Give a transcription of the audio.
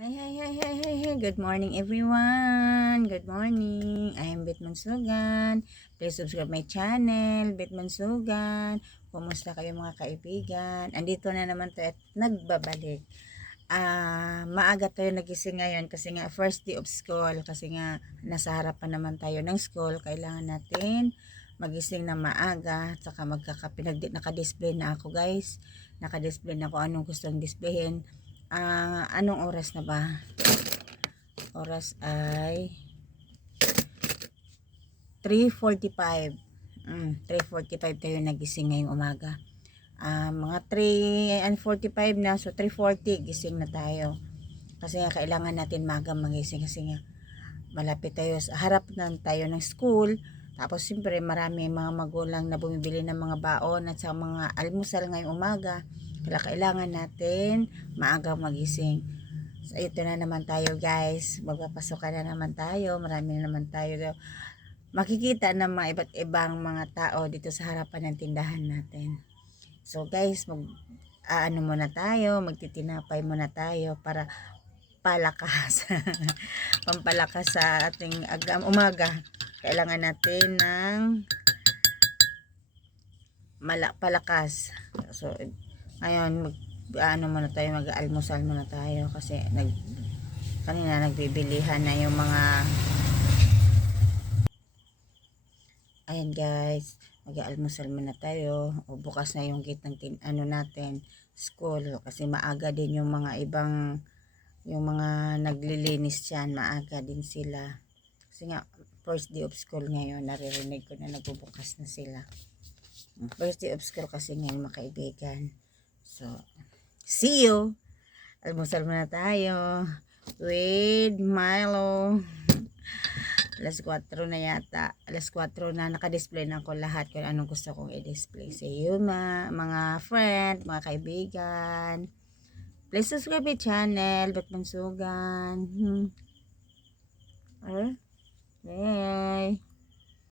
Hi, hi, hi, hi, hi, hi. Good morning, everyone. Good morning. I am Bitman Sugan. Please subscribe my channel, Bitman Sugan. Kumusta kayo mga kaibigan? Andito na naman tayo at nagbabalik. Maaga tayo nagising ngayon kasi nga first day of school. Kasi nga nasa harapan naman tayo ng school. Kailangan natin magising na maaga. Saka naka-display na ako, guys. Naka-display na ako anong gustong displayhin. Anong oras na ba? Oras ay 3:45. 3:45 tayo nagising ngayong umaga. Mga 3:45 na, so 3:40 gising na tayo. Kasi nga kailangan natin maaga magising kasi nga malapit tayo sa harap na tayo ng school. Tapos siyempre marami mga magulang na bumibili ng mga baon at sa mga almusal ngayong umaga. Kaya kailangan natin maaga magising. So, ito na naman tayo, guys. Magpapasokan na naman tayo. Marami na naman tayo. Makikita ng mga iba't ibang mga tao dito sa harapan ng tindahan natin. So, guys, ano muna tayo. Magtitinapay muna tayo para palakas. Pampalakas sa ating umaga. Kailangan natin ng palakas. So, ngayon, ano muna tayo, mag-almusal muna tayo kasi kanina nagbibilihan na yung mga ayan, guys, mag-almusal muna tayo o bukas na yung gate ng natin school kasi maaga din yung mga ibang yung mga naglilinis dyan, maaga din sila kasi nga first day of school ngayon. Naririnig ko na nagbubukas na sila. First day of school kasi ngayon, mga kaibigan. So, see you. Almusal muna tayo with Milo. Alas 4 na yata. Alas 4 na, naka-display na ako lahat kung anong gusto kong i-display. So, yun mga friend, mga kaibigan. Please subscribe my channel, Batman Sugan. Bye.